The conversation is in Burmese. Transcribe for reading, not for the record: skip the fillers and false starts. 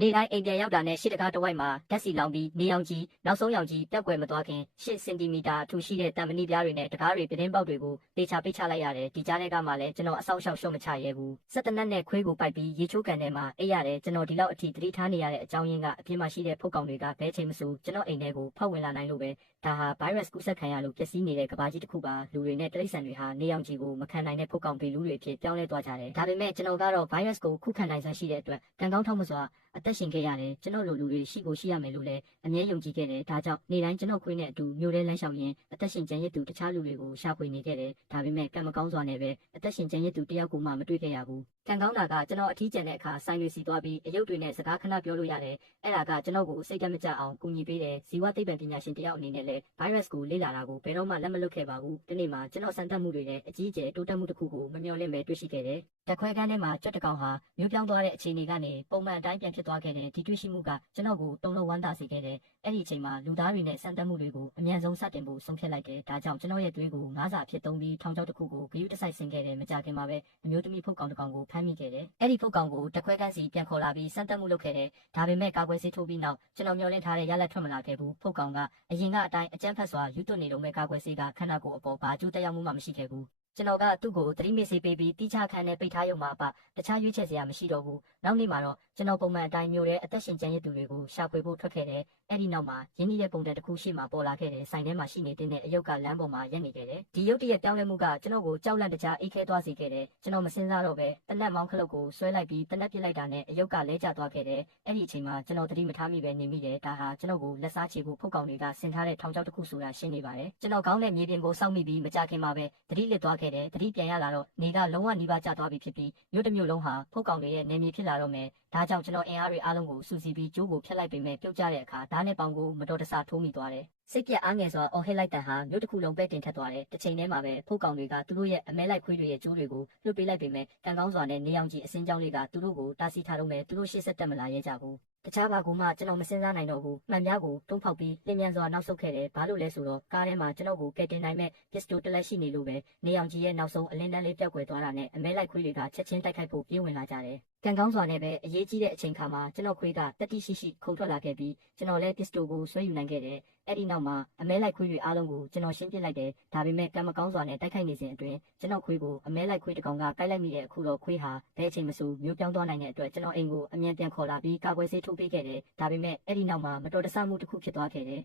နေတိုင်းအိမ်ပြန်ရောက်တာနဲ့ရှစ်တကားတစ်ဝိုက်မှာဓာတ်ဆီလောင်ပြီးနေအောင်ကြီးနောက်ဆုံးရောက်ကြီးပြက်ကွယ်မသွားခင်10 စင်တီမီတာအထူရှိတဲ့တံမဏိပြားတွေနဲ့တကားတွေပြတင်းပေါက်တွေကိုတေချာပိတ်ချလိုက်ရတယ်ဒီကြားထဲကမှလည်းကျွန်တော်အဆောက်အအုံရှုံမချရဲဘူးစက်တနက်နဲ့ခွေးကိုပိုက်ပြီးရေချိုးကန်ထဲမှာအိပ်ရတယ်ကျွန်တော်ဒီလောက်အထိသတိထားနေရတဲ့အကြောင်းရင်းကအပြင်မှာရှိတဲ့ဖုတ်ကောင်တွေကဘဲချိန်မစိုးကျွန်တော်အိမ်ထဲကိုဖောက်ဝင်လာနိုင်လို့ပဲဒါဟာ virus ကူးစက်ခံရလို့ပျက်စီးနေတဲ့ကဘာကြီးတစ်ခုပါလူတွေနဲ့တိရစ္ဆာန်တွေဟာနေအောင်ကြီးကိုမခံနိုင်တဲ့ဖုတ်ကောင်ပေလူတွေအဖြစ်ပြောင်းလဲသွားကြတယ်ဒါပေမဲ့ကျွန်တော်ကတော့ virus ကိုခုခံနိုင်စွမ်းရှိတဲ့အတွက်ကံကောင်းထောက်မစွာအသက်ရှင်ခဲ့ရတယ်ကျွန်တော်လိုလူတွေရှိကိုရှိရမယ်လို့လည်းအမြဲယုံကြည်ခဲ့တယ်ဒါကြောင့်နေတိုင်းကျွန်တော်ခွေးနဲ့အတူမျိုးထဲလမ်းလျှောက်ရင်းအသက်ရှင်ကျန်ရစ်သူတခြားလူတွေကိုရှာဖွေနေခဲ့တယ်ဒါပေမဲ့ကံမကောင်းစွာနဲ့ပဲအသက်ရှင်ကျန်ရစ်သူတယောက်ကိုမှမတွေ့ခဲ့ရဘူးကံကောင်းတာကကျွန်တော်အထီးကျန်တဲ့အခါဆိုင်တွေစီသွားပြီးအယုတ်တွေနဲ့စကားခဏပြောလို့ရတယ်အဲ့ဒါကကျွန်တော်ကိုစိတ်ဓာတ်မကျအောင်ကူညီပေးတယ်ဇီဝသိပ္ပံပညာရှင်တယောက်အနေနဲ့လည်း virus ကိုလေ့လာတာကိုဘယ်တော့မှလက်မလွတ်ခဲ့ပါဘူးဒီနေ့မှာကျွန်တော်စံတက်မှုတွေနဲ့အကြီးအကျယ်တိုးတက်မှုတစ်ခုကိုမမျှော်လင့်ပဲတွေ့ရှိခဲ့တယ်တက်ခွဲကန်းထဲမှာကြွက်တကောင်ဟာမျိုးပြောင်းသွားတဲ့အခြေအနေကနေပုံမှန်အတိုင်းပြန်ဖြစ်သွားခဲ့တယ်ဒီတွေ့ရှိမှုကကျွန်တော်ကိုတုံ့လုံးဝမ်းသာစေခဲ့တယ်အဲ့ဒီအချိန်မှာလူသားတွေနဲ့စံတက်မှုတွေကိုအမြန်ဆုံးစတင်ဖို့ဆုံးဖြတ်လိုက်တယ်ဒါကြောင့်ကျွန်တော်ရဲ့သွေးကိုငါးစာအဖြစ်သုံးပြီးထောင်ချောက်တစ်ခုကိုဂရုတစိုက်ဆင်ခဲ့တယ်မကြခင်မှာပဲအမျိုးသမီးဖုတ်ကောင်တစ်ကောင်ကိုဖမ်းမိခဲ့တယ်အဲ့ဒီဖုတ်ကောင်ကိုတက်ခွဲကန်းစီပြန်ခေါ်လာပြီးစံတက်မှုလုပ်ခဲ့တယ်ဒါပေမဲ့ကာကွယ်ဆေးထိုးပြီးနောက်ကျွန်တော်မျှော်လင့်ထားတဲ့ရလဒ်ထွက်မလာခဲ့ဘူးဖုတ်ကောင်ကအရင်ကအတိုင်းအကြမ်းဖက်စွာယူသွနေလုံးမဲ့ကာကွယ်ဆေးကခန္ဓာကိုယ်အပေါ်ဘာအကျိုးသက်ရောက်မှုမှမရှိခဲ့ဘူးကျွန်တော်ကသူ့ကိုသတိမေ့စေပေးပြီးတိကျခန်းနဲ့ပိတ်ထားရုံမှာအပတခြားရွေးချယ်စရာမရှိတော့ဘူးနောက်နေ့မှာတော့ကျွန်တော်ပုံမှန်အတိုင်းမျိုးတဲ့အသက်ရှင်ကျန်ရစ်သူတွေကိုရှာဖွေဖို့ထွက်ခဲ့တယ်အဲ့ဒီနောက်မှာရင်းနှီးတဲ့ပုံစံတစ်ခုရှိမှပေါ်လာခဲ့တယ်ဆိုင်ထဲမှာရှိနေတဲ့အယုတ်ကလမ်းပေါ်မှာရက်နေခဲ့တယ်ဒီရုပ်တရက်ပြောင်းလဲမှုကကျွန်တော်ကိုကြောက်လန့်တကြားအိတ်ခဲသွားစေခဲ့တယ်ကျွန်တော်မစင်စားတော့ပဲတနက်မောင်းခလုတ်ကိုဆွဲလိုက်ပြီးတနက်ပစ်လိုက်တာနဲ့အယုတ်ကလဲကျသွားခဲ့တယ်အဲ့ဒီအချိန်မှာကျွန်တော်သတိမထားမိပဲနေမိတယ်ဒါဟာကျွန်တော်ကိုလက်စားချေဖို့ဖုတ်ကောင်တွေကဆင်ထားတဲ့ထောင်ချောက်တစ်ခုဆိုတာရှင်းနေပါတယ်ကျွန်တော်ခေါင်းနဲ့မြေပြင်ကိုစောင့်မိပြီးမကြခင်မှာပဲသတိလစ်သွားခဲ့တယ်သတိပြန်ရလာတော့နေကလုံးဝနီးပါးကျသွားပြီဖြစ်ပြီးမြို့တစ်မြို့လုံးဟာဖုတ်ကောင်တွေရဲ့နေမြေဖြစ်လာတော့မယ်ဒါကြောင့်ကျွန်တော်အင်အားတွေအားလုံးကိုစုစည်းပြီးကျိုးကိုဖျက်လိုက်ပေမဲ့ပြုတ်ကျတဲ့အခါဓာတ်နဲ့ပေါင်ကိုမတော်တဆထိုးမိသွားတယ်စိတ်ပြက်အားငယ်စွာအော်ဟစ်လိုက်တဲ့ဟာမြို့တစ်ခုလုံးပဲတင်ထက်သွားတယ်တစ်ချိန်တည်းမှာပဲဖုတ်ကောင်တွေကသူတို့ရဲ့အမဲလိုက်ခွေးတွေရဲ့ကျိုးတွေကိုလွှတ်ပေးလိုက်ပေမဲ့ကံကောင်းစွာနဲ့နေအောင်ကြီးအစင်းကြောင်းတွေကသူတို့ကိုတားဆီးထားတော့မယ်သူတို့ရှေ့ဆက်တက်မလာရဲကြဘူးတခြားဘာကူမှကျွန်တော်မစင်စားနိုင်တော့ဘူးမှန်များကိုတုံးဖောက်ပြီးလင်းမြန်စွာနောက်ဆုတ်ခဲ့တယ်ဘာလို့လဲဆိုတော့ကားထဲမှာကျွန်တော်ကိုကဲတင်နိုင်မဲ့ပစ္စတိုတလက်ရှိနေလို့ပဲနေအောင်ကြီးရဲ့နောက်ဆုံးအလင်းတန်းလေးပျောက်ကွယ်သွားတာနဲ့အမဲလိုက်ခွေးတွေကချက်ချင်းတိုက်ခိုက်ဖို့ပြေးဝင်လာကြတယ်ကံကောင်းစွာနဲ့ပဲအရေးကြီးတဲ့အချိန်ခါမှာကျွန်တော်ခွေးကတက်တိရှိရှိခုန်ထွက်လာခဲ့ပြီးကျွန်တော်လည်းပစ္စတိုကိုဆွဲယူနိုင်ခဲ့တယ်အဲ့ဒီနောက်မှာအမဲလိုက်ခွေးတွေအားလုံးကိုကျွန်တော်ရှင်းပြလိုက်တယ်ဒါပေမဲ့ကံမကောင်းစွာနဲ့တိုက်ခိုက်နေစဉ်အတွင်းကျွန်တော်ခွေးကိုအမဲလိုက်ခွေးတစ်ကောင်ကကိုက်လိုက်မိတဲ့အခုတော့ခွေးဟာဘယ်အချိန်မဆိုမျိုးပြောင်းသွားနိုင်တဲ့အတွက်ကျွန်တော်အိမ်ကိုအမြန်ပြန်ခေါ်လာပြီးကာကွယ်ဆေးထိုးပေးခဲ့တယ်ဒါပေမဲ့အဲ့ဒီနောက်မှာမတော်တဆမှုတစ်ခုဖြစ်သွားခဲ့တယ်